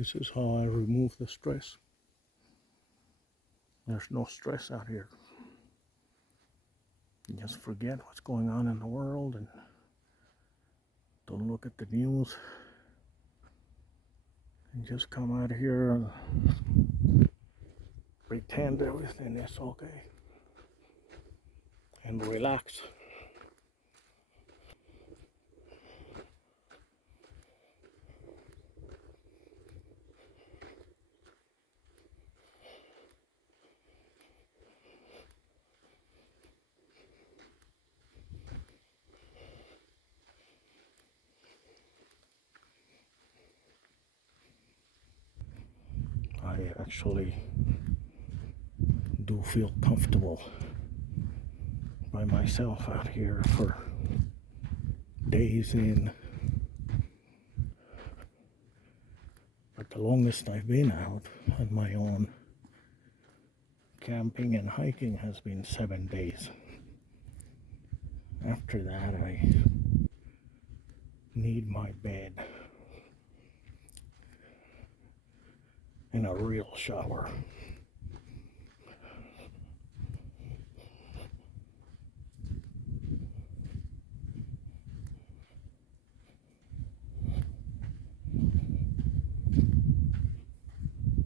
This is how I remove the stress. There's no stress out here. You just forget what's going on in the world and don't look at the news. And just come out here and pretend everything is okay. And relax. I actually do feel comfortable by myself out here for days in. But the longest I've been out on my own camping and hiking has been 7 days. After that, I need my bed and a real shower.